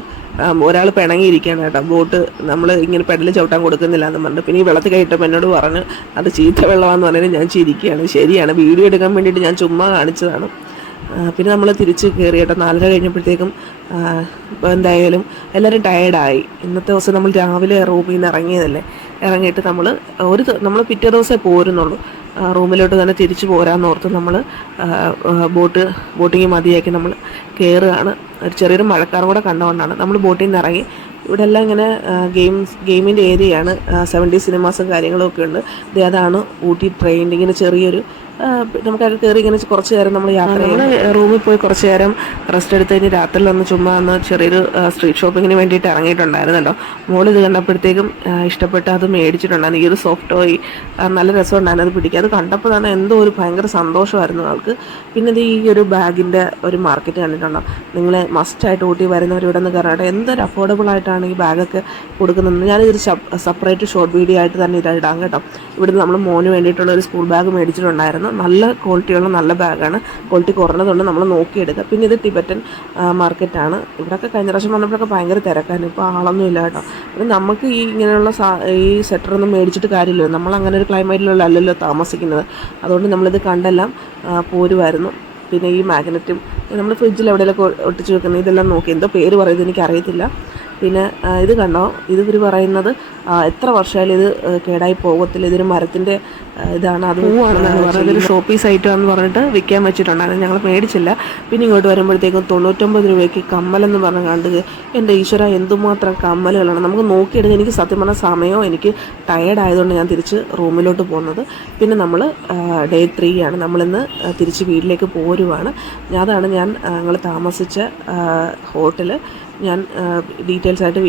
ഒരാൾ പിണങ്ങിയിരിക്കുകയാണ് കേട്ടോ. ബോട്ട് നമ്മൾ ഇങ്ങനെ പെഡൽ ചവിട്ടാൻ കൊടുക്കുന്നില്ല എന്ന് പറഞ്ഞിട്ട്. പിന്നെ ഈ വെള്ളത്തിൽ കയറ്റപ്പോൾ എന്നോട് പറഞ്ഞ് അത് ചീത്ത വെള്ളമാണെന്ന് പറഞ്ഞാൽ ഞാൻ ചിരിക്കുകയാണ്. ശരിയാണ്, വീഡിയോ എടുക്കാൻ വേണ്ടിയിട്ട് ഞാൻ ചുമ്മാ കാണിച്ചതാണ്. പിന്നെ നമ്മൾ തിരിച്ച് കയറി കേട്ടോ. 4:30 കഴിഞ്ഞപ്പോഴത്തേക്കും എന്തായാലും എല്ലാവരും ടയേർഡായി. ഇന്നത്തെ ദിവസം നമ്മൾ രാവിലെ റൂമിൽ നിന്ന് ഇറങ്ങിയിട്ട് നമ്മൾ പിറ്റേ ദിവസമേ പോരുന്നുള്ളൂ. റൂമിലോട്ട് തന്നെ തിരിച്ചു പോരാമെന്നോർത്ത് നമ്മൾ ബോട്ടിങ് മതിയാക്കി നമ്മൾ കയറുകയാണ്. ഒരു ചെറിയൊരു മഴക്കാറും കൂടെ കണ്ടുകൊണ്ടാണ് നമ്മൾ ബോട്ടിൽ നിന്ന് ഇറങ്ങി. ഇവിടെ എല്ലാം ഇങ്ങനെ ഗെയിമിൻ്റെ ഏരിയയാണ്. 70 സിനിമാസും കാര്യങ്ങളും ഒക്കെ ഉണ്ട്. അതാണ് ഊട്ടി ട്രെയിൻ. ഇങ്ങനെ ചെറിയൊരു നമുക്കത് കയറി ഇങ്ങനെ കുറച്ച് നേരം നമ്മൾ യാത്ര നമ്മൾ റൂമിൽ പോയി കുറച്ച് നേരം റെസ്റ്റ് എടുത്ത് കഴിഞ്ഞ് രാത്രിയിലൊന്ന് ചുമ്മാ ഒന്ന് ചെറിയൊരു സ്ട്രീറ്റ് ഷോപ്പിങ്ങിന് വേണ്ടിയിട്ട് ഇറങ്ങിയിട്ടുണ്ടായിരുന്നല്ലോ. മോളിത് കണ്ടപ്പോഴത്തേക്കും ഇഷ്ടപ്പെട്ട് അത് മേടിച്ചിട്ടുണ്ടായിരുന്നു. ഈ ഒരു സോഫ്റ്റ് ടോയ് നല്ല രസമുണ്ടായിരുന്നു അത് പിടിക്കുക. അത് കണ്ടപ്പോഴാണ് എന്തോ ഒരു ഭയങ്കര സന്തോഷമായിരുന്നു ആൾക്ക്. പിന്നെ ഇത് ഈ ഒരു ബാഗിൻ്റെ ഒരു മാർക്കറ്റ് കണ്ടിട്ടുണ്ടോ? നിങ്ങൾ മസ്റ്റായിട്ട് ഊട്ടി വരുന്നവർ ഇവിടെ നിന്ന് കയറാട്ടെ. എന്തൊരു അഫോർഡബിൾ ആയിട്ടാണ് ഈ ബാഗൊക്കെ കൊടുക്കുന്നത്. ഞാനിതൊരു സെപ്പറേറ്റ് ഷോർട്ട് വീഡിയോ ആയിട്ട് തന്നെ ഇടാം കേട്ടോ. ഇവിടുന്ന് നമ്മൾ മോന് വേണ്ടിയിട്ടുള്ള ഒരു സ്കൂൾ ബാഗ് മേടിച്ചിട്ടുണ്ടായിരുന്നു. നല്ല ക്വാളിറ്റിയുള്ള നല്ല ബാഗാണ്. ക്വാളിറ്റി കുറഞ്ഞതുകൊണ്ട് നമ്മൾ നോക്കിയെടുക്കുക. പിന്നെ ഇത് ടിബറ്റൻ മാർക്കറ്റാണ്. ഇവിടെയൊക്കെ കഴിഞ്ഞ പ്രാവശ്യം വന്നപ്പോഴൊക്കെ ഭയങ്കര തിരക്കാണ്. ഇപ്പോൾ ആളൊന്നും ഇല്ല കേട്ടോ. അപ്പം നമുക്ക് ഈ ഇങ്ങനെയുള്ള ഈ സെറ്ററൊന്നും മേടിച്ചിട്ട് കാര്യമില്ല. നമ്മൾ അങ്ങനെ ഒരു ക്ലൈമറ്റിലുള്ള അല്ലല്ലോ താമസിക്കുന്നത്. അതുകൊണ്ട് നമ്മളിത് കണ്ടെല്ലാം പോരുമായിരുന്നു. പിന്നെ ഈ മാഗ്നറ്റും നമ്മൾ ഫ്രിഡ്ജിൽ എവിടെയെങ്കിലൊക്കെ ഒട്ടിച്ച് വെക്കുന്നത് ഇതെല്ലാം നോക്കി. എന്തോ പേര് പറയുന്നത് എനിക്കറിയത്തില്ല. പിന്നെ ഇത് കണ്ടോ, ഇത് ഇവർ പറയുന്നത് എത്ര വർഷമായാലും ഇത് കേടായി പോകത്തില്ല. ഇതൊരു മരത്തിൻ്റെ ഇതാണ്, അത് പൂവാണെന്നാണ് പറഞ്ഞത്. ഇതൊരു ഷോ പീസ് ഐറ്റമാണെന്ന് പറഞ്ഞിട്ട് വിൽക്കാൻ വെച്ചിട്ടുണ്ടായിരുന്നു. ഞങ്ങൾ മേടിച്ചില്ല. പിന്നെ ഇങ്ങോട്ട് വരുമ്പോഴത്തേക്കും 99 രൂപയ്ക്ക് കമ്മലെന്ന് പറഞ്ഞ് കണ്ട് എൻ്റെ ഈശ്വര എന്തുമാത്രം കമ്മലുകളാണ്. നമുക്ക് നോക്കിയെടുക്കുക. എനിക്ക് സത്യം പറഞ്ഞ സമയമോ എനിക്ക് ടയേർഡായതുകൊണ്ട് ഞാൻ തിരിച്ച് റൂമിലോട്ട് പോകുന്നത്. പിന്നെ നമ്മൾ ഡേ 3 ആണ്. നമ്മളിന്ന് തിരിച്ച് വീട്ടിലേക്ക് പോരുവാണ്. അതാണ് ഞങ്ങൾ താമസിച്ച ഹോട്ടൽ. ഞാൻ ഡീറ്റെയിൽസ് ആയിട്ട്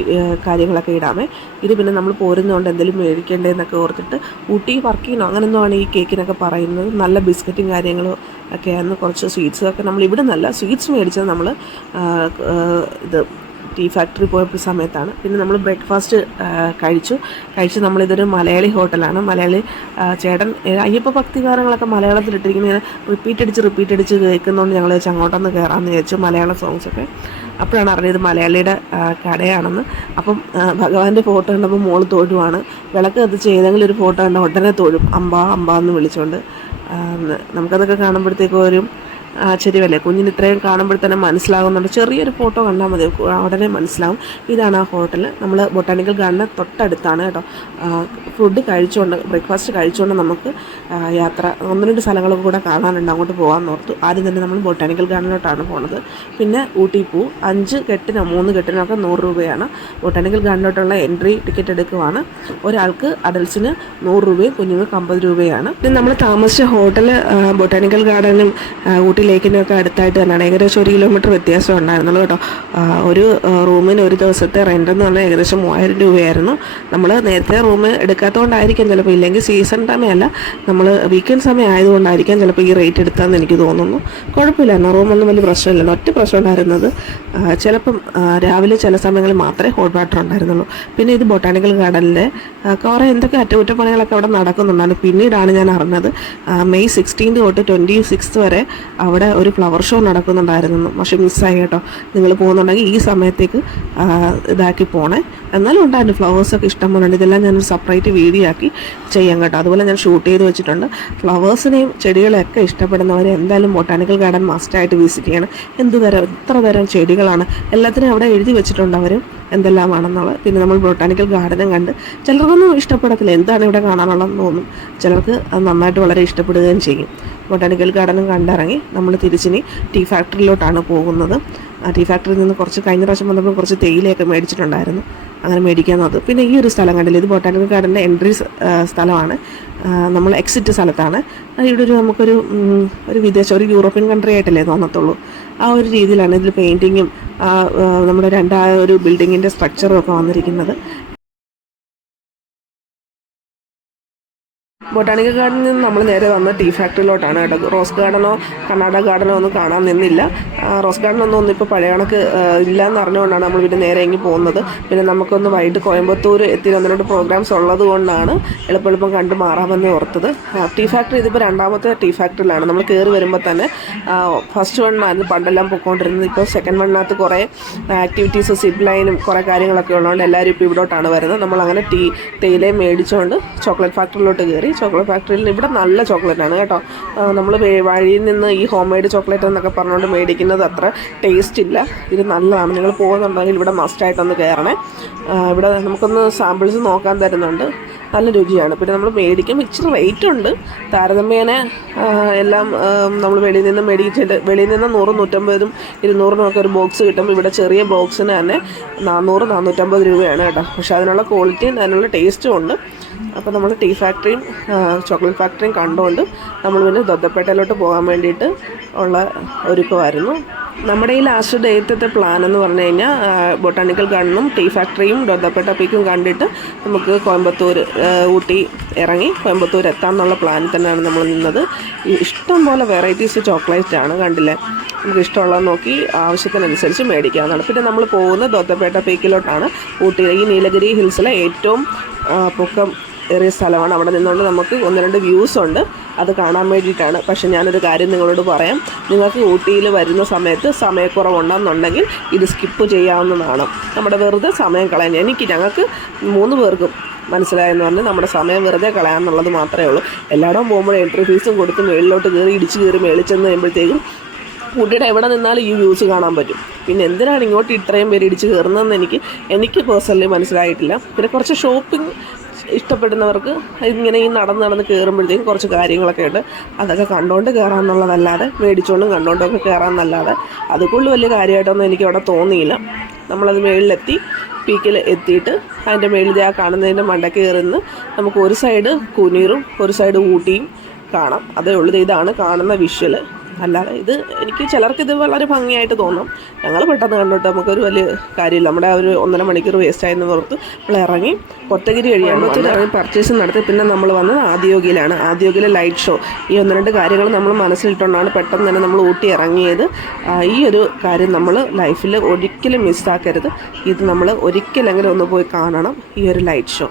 കാര്യങ്ങളൊക്കെ ഇടാമേ. ഇത് പിന്നെ നമ്മൾ പോരുന്നതുകൊണ്ട് എന്തെങ്കിലും മേടിക്കേണ്ടതെന്നൊക്കെ ഓർത്തിട്ട് ഊട്ടി വർക്കിനോ അങ്ങനെയൊന്നുമാണ് ഈ കേക്കിനൊക്കെ പറയുന്നത്. നല്ല ബിസ്ക്കറ്റും കാര്യങ്ങളും ഒക്കെയായിരുന്നു. കുറച്ച് സ്വീറ്റ്സൊക്കെ നമ്മൾ ഇവിടെ നല്ല സ്വീറ്റ്സ് മേടിച്ചത് നമ്മൾ ഇത് ടീ ഫാക്ടറി പോയപ്പോൾ സമയത്താണ്. പിന്നെ നമ്മൾ ബ്രേക്ക്ഫാസ്റ്റ് കഴിച്ച് നമ്മളിതൊരു മലയാളി ഹോട്ടലാണ്. മലയാളി ചേട്ടൻ അയ്യപ്പ ഭക്തികാരങ്ങളൊക്കെ മലയാളത്തിലിട്ടിരിക്കുന്നത് റിപ്പീറ്റ് അടിച്ച് കേൾക്കുന്നതുകൊണ്ട് ഞങ്ങൾ വെച്ച് അങ്ങോട്ടൊന്ന് കയറാമെന്ന് വിചാരിച്ചു. മലയാള സോങ്സൊക്കെ അപ്പോഴാണ് അറിഞ്ഞത് മലയാളിയുടെ കടയാണെന്ന്. അപ്പം ഭഗവാന്റെ ഫോട്ടോ കണ്ടപ്പോൾ മോള് തൊഴുവാണ്. വിളക്ക് കത്തിച്ച് ഏതെങ്കിലും ഒരു ഫോട്ടോ കണ്ട ഉടനെ തൊഴും. അമ്പ എന്ന് വിളിച്ചുകൊണ്ട്. നമുക്കതൊക്കെ കാണുമ്പോഴത്തേക്കും ഒരു ശരിയല്ലേ, കുഞ്ഞിന് ഇത്രയും കാണുമ്പോൾ തന്നെ മനസ്സിലാകുന്നുണ്ട്. ചെറിയൊരു ഫോട്ടോ കണ്ടാൽ മതി, ഉടനെ മനസ്സിലാവും. ഇതാണ് ആ ഹോട്ടൽ. നമ്മൾ ബൊട്ടാണിക്കൽ ഗാർഡന് തൊട്ടടുത്താണ് കേട്ടോ. ഫുഡ് കഴിച്ചുകൊണ്ട് ബ്രേക്ക്ഫാസ്റ്റ് കഴിച്ചുകൊണ്ട് നമുക്ക് യാത്ര 1-2 സ്ഥലങ്ങളൊക്കെ കൂടെ കാണാനുണ്ട്. അങ്ങോട്ട് പോകാമെന്ന് ഓർത്തു. ആദ്യം തന്നെ നമ്മൾ ബൊട്ടാണിക്കൽ ഗാർഡനിലോട്ടാണ് പോണത്. പിന്നെ ഊട്ടി പൂ 5 കെട്ടിനോ 3 കെട്ടിനൊക്കെ 100 രൂപയാണ്. ബൊട്ടാണിക്കൽ ഗാർഡനിലോട്ടുള്ള എൻട്രി ടിക്കറ്റ് എടുക്കുവാണ്. ഒരാൾക്ക് അഡൽസിന് 100 രൂപയും കുഞ്ഞുങ്ങൾക്ക് 50 രൂപയാണ്. പിന്നെ നമ്മൾ താമസിച്ച ഹോട്ടൽ ബൊട്ടാണിക്കൽ ഗാർഡനും ഊട്ടി ലേക്കിനൊക്കെ അടുത്തായിട്ട് തന്നെയാണ്. ഏകദേശം 1 കിലോമീറ്റർ വ്യത്യാസം ഉണ്ടായിരുന്നുള്ളൂ കേട്ടോ. ഒരു റൂമിന് ഒരു ദിവസത്തെ റെൻ്റ് എന്ന് പറഞ്ഞാൽ ഏകദേശം 3000 രൂപയായിരുന്നു. നമ്മൾ നേരത്തെ റൂം എടുക്കാത്തതുകൊണ്ടായിരിക്കും ചിലപ്പോൾ, ഇല്ലെങ്കിൽ സീസൺ സമയമല്ല, നമ്മൾ വീക്കെൻഡ് സമയം ആയതുകൊണ്ടായിരിക്കാം ചിലപ്പോൾ ഈ റേറ്റ് എടുത്താന്ന് എനിക്ക് തോന്നുന്നു. കുഴപ്പമില്ലായിരുന്നു, റൂമൊന്നും വലിയ പ്രശ്നമില്ല. ഒറ്റ പ്രശ്നം ഉണ്ടായിരുന്നത് ചിലപ്പം രാവിലെ ചില സമയങ്ങളിൽ മാത്രമേ ഹോട്ട് വാട്ടർ ഉണ്ടായിരുന്നുള്ളൂ. പിന്നെ ഇത് ബൊട്ടാണിക്കൽ ഗാർഡനിലെ കുറേ എന്തൊക്കെ അറ്റകുറ്റപ്പണികളൊക്കെ അവിടെ നടക്കുന്നുണ്ടായിരുന്നു. പിന്നീടാണ് ഞാൻ അറിഞ്ഞത് മെയ് 16 തൊട്ട് 26 വരെ അവിടെ ഒരു ഫ്ലവർ ഷോ നടക്കുന്നുണ്ടായിരുന്നു. പക്ഷേ മിസ്സായി കേട്ടോ. നിങ്ങൾ പോകുന്നുണ്ടെങ്കിൽ ഈ സമയത്തേക്ക് ഇതാക്കി പോണേ. എന്നാലും ഉണ്ടായിരുന്നു ഫ്ലവേഴ്സൊക്കെ ഇഷ്ടം പോലെ ഉണ്ട്. ഇതെല്ലാം ഞാനൊരു സെപ്പറേറ്റ് വീഡിയോ ആക്കി ചെയ്യാം കേട്ടോ. അതുപോലെ ഞാൻ ഷൂട്ട് ചെയ്ത് വെച്ചിട്ടുണ്ട്. ഫ്ലവേഴ്സിനെയും ചെടികളെയൊക്കെ ഇഷ്ടപ്പെടുന്നവർ എന്തായാലും ബൊട്ടാണിക്കൽ ഗാർഡൻ മസ്റ്റായിട്ട് വിസിറ്റ് ചെയ്യണം. എത്ര തരം ചെടികളാണ്, എല്ലാത്തിനും അവിടെ എഴുതി വെച്ചിട്ടുണ്ട് അവർ എന്തെല്ലാമാണെന്നുള്ളത്. പിന്നെ നമ്മൾ ബൊട്ടാണിക്കൽ ഗാർഡനും കണ്ട് ചിലർക്കൊന്നും ഇഷ്ടപ്പെടത്തില്ല, എന്താണ് ഇവിടെ കാണാനുള്ളതെന്ന് തോന്നും. ചിലർക്ക് അത് നന്നായിട്ട് വളരെ ഇഷ്ടപ്പെടുകയും ചെയ്യും. ബൊട്ടാണിക്കൽ ഗാർഡനും കണ്ടിറങ്ങി നമ്മൾ തിരിച്ചിനി ടീ ഫാക്ടറിയിലോട്ടാണ് പോകുന്നത്. ടീ ഫാക്ടറിയിൽ നിന്ന് കുറച്ച് കഴിഞ്ഞ പ്രാവശ്യം വന്നപ്പോൾ കുറച്ച് തേയിലയൊക്കെ മേടിച്ചിട്ടുണ്ടായിരുന്നു. അങ്ങനെ മേടിക്കാൻ നോക്കും. പിന്നെ ഈ ഒരു സ്ഥലം കണ്ടില്ല, ഇത് ബൊട്ടാണിക്കൽ ഗാർഡൻ്റെ എൻട്രി സ്ഥലമാണ്. നമ്മൾ എക്സിറ്റ് സ്ഥലത്താണ്. ഇവിടെ നമുക്കൊരു ഒരു യൂറോപ്യൻ കൺട്രി ആയിട്ടല്ലേ തോന്നത്തുള്ളൂ. ആ ഒരു രീതിയിലാണ് ഇതിൽ പെയിൻറ്റിങ്ങും നമ്മുടെ ഒരു ബിൽഡിങ്ങിൻ്റെ സ്ട്രക്ചറും ഒക്കെ വന്നിരിക്കുന്നത്. ബൊട്ടാണിക്കൽ ഗാർഡനിൽ നിന്ന് നമ്മൾ നേരെ വന്ന് ടീ ഫാക്ടറിയിലോട്ടാണ് കേട്ടോ. റോസ് ഗാർഡനോ കർണാടക ഗാർഡനോ ഒന്നും കാണാൻ നിന്നില്ല. റോസ് ഗാർഡനൊന്നും ഇപ്പോൾ പഴയ കണക്ക് ഇല്ലയെന്ന് അറിഞ്ഞുകൊണ്ടാണ് നമ്മൾ പിന്നെ നേരെ ഇങ്ങ് പോകുന്നത്. പിന്നെ നമുക്കൊന്ന് വൈകിട്ട് കോയമ്പത്തൂർ എത്തി 1-2 പ്രോഗ്രാംസ് ഉള്ളത് കൊണ്ടാണ് എളുപ്പം കണ്ട് മാറാമെന്ന് ഓർത്തത്. ടീ ഫാക്ടറി ഇതിപ്പോൾ 2ാമത്തെ ടീ ഫാക്ടറിയിലാണ്. നമ്മൾ കയറി വരുമ്പോൾ തന്നെ ഫസ്റ്റ് വണ്ണായിരുന്നു പണ്ടെല്ലാം പൊയ്ക്കൊണ്ടിരുന്നത്. ഇപ്പോൾ സെക്കൻഡ് വണ്ണിനകത്ത് കുറേ ആക്ടിവിറ്റീസ്, സിപ്പ് ലൈനും കുറേ കാര്യങ്ങളൊക്കെ ഉള്ളതുകൊണ്ട് എല്ലാവരും ഇപ്പോൾ ഇവിടോട്ടാണ് വരുന്നത്. നമ്മളങ്ങനെ തേയിലയും മേടിച്ചുകൊണ്ട് ചോക്ലേറ്റ് ഫാക്ടറിയിലോട്ട് കയറി. ചോക്ലേറ്റ് ഫാക്ടറിയിൽ ഇവിടെ നല്ല ചോക്ലേറ്റാണ് കേട്ടോ. നമ്മൾ വഴിയിൽ നിന്ന് ഈ ഹോം മെയ്ഡ് ചോക്ലേറ്റ് എന്നൊക്കെ പറഞ്ഞുകൊണ്ട് മേടിക്കുന്നത് അത്ര ടേസ്റ്റ് ഇല്ല. ഇത് നല്ലതാണ്. നിങ്ങൾ പോകുന്നുണ്ടെങ്കിൽ ഇവിടെ മസ്റ്റായിട്ടൊന്ന് കയറണേ. ഇവിടെ നമുക്കൊന്ന് സാമ്പിൾസ് നോക്കാൻ തരുന്നുണ്ട്. നല്ല രുചിയാണ്. പിന്നെ നമ്മൾ മേടിക്കുമ്പോൾ ഇച്ചിരി റേറ്റ് ഉണ്ട് താരതമ്യേന. എല്ലാം നമ്മൾ വെളിയിൽ നിന്ന് മേടിച്ചിട്ട് വെളിയിൽ നിന്ന് 100-150 200 ഒക്കെ ഒരു ബോക്സ് കിട്ടും. ഇവിടെ ചെറിയ ബോക്സിന് തന്നെ 400-450 രൂപയാണ് കേട്ടോ. പക്ഷേ അതിനുള്ള ക്വാളിറ്റിയും അതിനുള്ള ടേസ്റ്റും ഉണ്ട്. അപ്പോൾ നമ്മൾ ടീ ഫാക്ടറിയും ചോക്ലേറ്റ് ഫാക്ടറിയും കണ്ടുകൊണ്ട് നമ്മൾ പിന്നെ ദൊദ്ദപ്പേട്ടയിലോട്ട് പോകാൻ വേണ്ടിയിട്ട് ഉള്ള ഒരുക്കമായിരുന്നു. നമ്മുടെ ഈ ലാസ്റ്റ് ഡേറ്റത്തെ പ്ലാൻ എന്ന് പറഞ്ഞു കഴിഞ്ഞാൽ ബൊട്ടാണിക്കൽ ഗാർഡനും ടീ ഫാക്ടറിയും ദൊദ്ദപ്പേട്ട പീക്കും കണ്ടിട്ട് നമുക്ക് കോയമ്പത്തൂർ ഊട്ടി ഇറങ്ങി കോയമ്പത്തൂർ എത്താമെന്നുള്ള പ്ലാനിൽ തന്നെയാണ് നമ്മൾ നിന്നത്. ഇഷ്ടം പോലെ വെറൈറ്റീസ് ചോക്ലേറ്റ് ആണ്, കണ്ടില്ലേ. നമുക്ക് ഇഷ്ടമുള്ളത് നോക്കി ആവശ്യത്തിനനുസരിച്ച് മേടിക്കാവുന്നതാണ്. പിന്നെ നമ്മൾ പോകുന്നത് ദൊദ്ദപ്പേട്ട പീക്കിലോട്ടാണ്. ഊട്ടിയിലെ ഈ നീലഗിരി ഹിൽസിലെ ഏറ്റവും പൊക്കം ഏറിയ സ്ഥലമാണ്. അവിടെ നിന്നുകൊണ്ട് നമുക്ക് 1-2 വ്യൂസ് ഉണ്ട്, അത് കാണാൻ വേണ്ടിയിട്ടാണ്. പക്ഷേ ഞാനൊരു കാര്യം നിങ്ങളോട് പറയാം, നിങ്ങൾക്ക് ഊട്ടിയിൽ വരുന്ന സമയത്ത് സമയക്കുറവുണ്ടെന്നുണ്ടെങ്കിൽ ഇത് സ്കിപ്പ് ചെയ്യാവുന്നതാണ്. നമ്മുടെ വെറുതെ സമയം കളയാൻ ഞങ്ങൾക്ക് 3 പേർക്കും മനസ്സിലായെന്ന് പറഞ്ഞാൽ നമ്മുടെ സമയം വെറുതെ കളയാമെന്നുള്ളത് മാത്രമേ ഉള്ളൂ. എല്ലായിടവും പോകുമ്പോൾ എൻട്രി ഫീസും കൊടുത്ത് മേളിലോട്ട് ഇടിച്ച് കയറി മേളിൽ ചെന്ന് കഴിയുമ്പോഴത്തേക്കും ഊട്ടിയുടെ എവിടെ നിന്നാലും ഈ വ്യൂസ് കാണാൻ പറ്റും. പിന്നെ എന്തിനാണ് ഇങ്ങോട്ട് ഇത്രയും പേര് ഇടിച്ച് കയറുന്നതെന്ന് എനിക്ക് പേഴ്സണലി മനസ്സിലായിട്ടില്ല. പിന്നെ കുറച്ച് ഷോപ്പിംഗ് ഇഷ്ടപ്പെടുന്നവർക്ക് ഇങ്ങനെ ഈ നടന്ന് കയറുമ്പോഴത്തേക്കും കുറച്ച് കാര്യങ്ങളൊക്കെ ഉണ്ട്, അതൊക്കെ കണ്ടുകൊണ്ട് കയറാമെന്നുള്ളതല്ലാതെ മേടിച്ചുകൊണ്ടും കണ്ടുകൊണ്ടൊക്കെ കയറാമെന്നല്ലാതെ അതുകൊണ്ട് വലിയ കാര്യമായിട്ടൊന്നും എനിക്ക് അവിടെ തോന്നിയില്ല. നമ്മളത് മേളിലെത്തി, പീക്കിൽ എത്തിയിട്ട് അതിൻ്റെ മേളിൽ ആ കാണുന്നതിൻ്റെ മണ്ടയ്ക്ക് കയറുന്ന നമുക്ക് ഒരു സൈഡ് കുനീറും ഒരു സൈഡ് ഊട്ടിയും കാണാം. അതേ ഉള്ളൂ. ഇതാണ് കാണുന്ന വിഷ്വൽ. അല്ലാതെ എനിക്ക് ചിലർക്കിത് വളരെ ഭംഗിയായിട്ട് തോന്നും. ഞങ്ങൾ പെട്ടെന്ന് കണ്ടിട്ട് നമുക്കൊരു വലിയ കാര്യമില്ല. നമ്മുടെ ഒരു 1.5 മണിക്കൂർ വേസ്റ്റായെന്ന് പുറത്ത് നമ്മൾ ഇറങ്ങി കൊത്തഗിരി വഴിയാണ് പർച്ചേസ് നടത്തി. പിന്നെ നമ്മൾ വന്നത് ആദിയോഗിയിലാണ്. ആദിയോഗിയിലെ ലൈറ്റ് ഷോ, ഈ 1-2 കാര്യങ്ങൾ നമ്മൾ മനസ്സിലിട്ടുകൊണ്ടാണ് പെട്ടെന്ന് തന്നെ നമ്മൾ ഊട്ടി ഇറങ്ങിയത്. ഈ ഒരു കാര്യം നമ്മൾ ലൈഫിൽ ഒരിക്കലും മിസ്സാക്കരുത്. ഇത് നമ്മൾ ഒരിക്കലെങ്കിലും ഒന്ന് പോയി കാണണം, ഈ ഒരു ലൈറ്റ് ഷോ.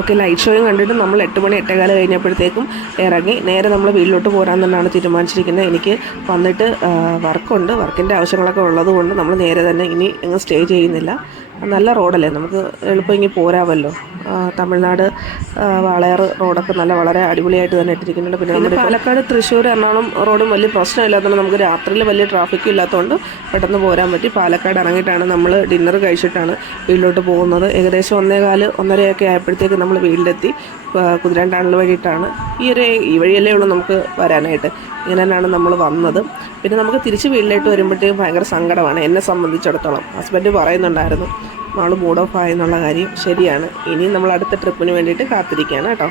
ഓക്കെ, ലൈറ്റ് ഷോയും കണ്ടിട്ട് നമ്മൾ 8 മണി 8:15 കഴിഞ്ഞപ്പോഴത്തേക്കും ഇറങ്ങി നേരെ നമ്മൾ വീട്ടിലോട്ട് പോരാൻ തന്നെയാണ് തീരുമാനിച്ചിരിക്കുന്നത്. എനിക്ക് വന്നിട്ട് വർക്കുണ്ട്, വർക്കിൻ്റെ ആവശ്യങ്ങളൊക്കെ ഉള്ളത് കൊണ്ട് നമ്മൾ നേരെ തന്നെ ഇനി അങ്ങ് സ്റ്റേ ചെയ്യുന്നില്ല. നല്ല റോഡല്ലേ, നമുക്ക് എളുപ്പം ഇങ്ങനെ പോരാമല്ലോ. തമിഴ്നാട് വാളയാർ റോഡൊക്കെ വളരെ അടിപൊളിയായിട്ട് തന്നെ ഇട്ടിരിക്കുന്നുണ്ട്. പിന്നെ നമ്മുടെ പാലക്കാട് തൃശ്ശൂർ എറണാകുളം റോഡും വലിയ പ്രശ്നമില്ലാത്തതുകൊണ്ട് നമുക്ക് രാത്രിയിൽ വലിയ ട്രാഫിക്കും ഇല്ലാത്തതുകൊണ്ട് പെട്ടെന്ന് പോരാൻ പറ്റി. പാലക്കാട് ഇറങ്ങിയിട്ടാണ് നമ്മൾ ഡിന്നർ കഴിച്ചിട്ടാണ് വീട്ടിലോട്ട് പോകുന്നത്. ഏകദേശം 1:15-1:30 ആയപ്പോഴത്തേക്ക് നമ്മൾ വീട്ടിലെത്തി. കുതിരണ്ടാണൽ വഴിയിട്ടാണ് ഈ വഴിയല്ലേ ഉള്ളൂ നമുക്ക് വരാനായിട്ട്. ഇങ്ങനെ തന്നെയാണ് നമ്മൾ വന്നത്. പിന്നെ നമുക്ക് തിരിച്ച് വീട്ടിലോട്ട് വരുമ്പോഴത്തേക്കും ഭയങ്കര സങ്കടമാണ് എന്നെ സംബന്ധിച്ചിടത്തോളം. ഹസ്ബൻഡ് പറയുന്നുണ്ടായിരുന്നു നമ്മൾ മൂഡ് ഓഫ് ആയെന്നുള്ള കാര്യം. ശരിയാണ്, ഇനി നമ്മൾ അടുത്ത ട്രിപ്പിന് വേണ്ടിയിട്ട് കാത്തിരിക്കുകയാണ് കേട്ടോ.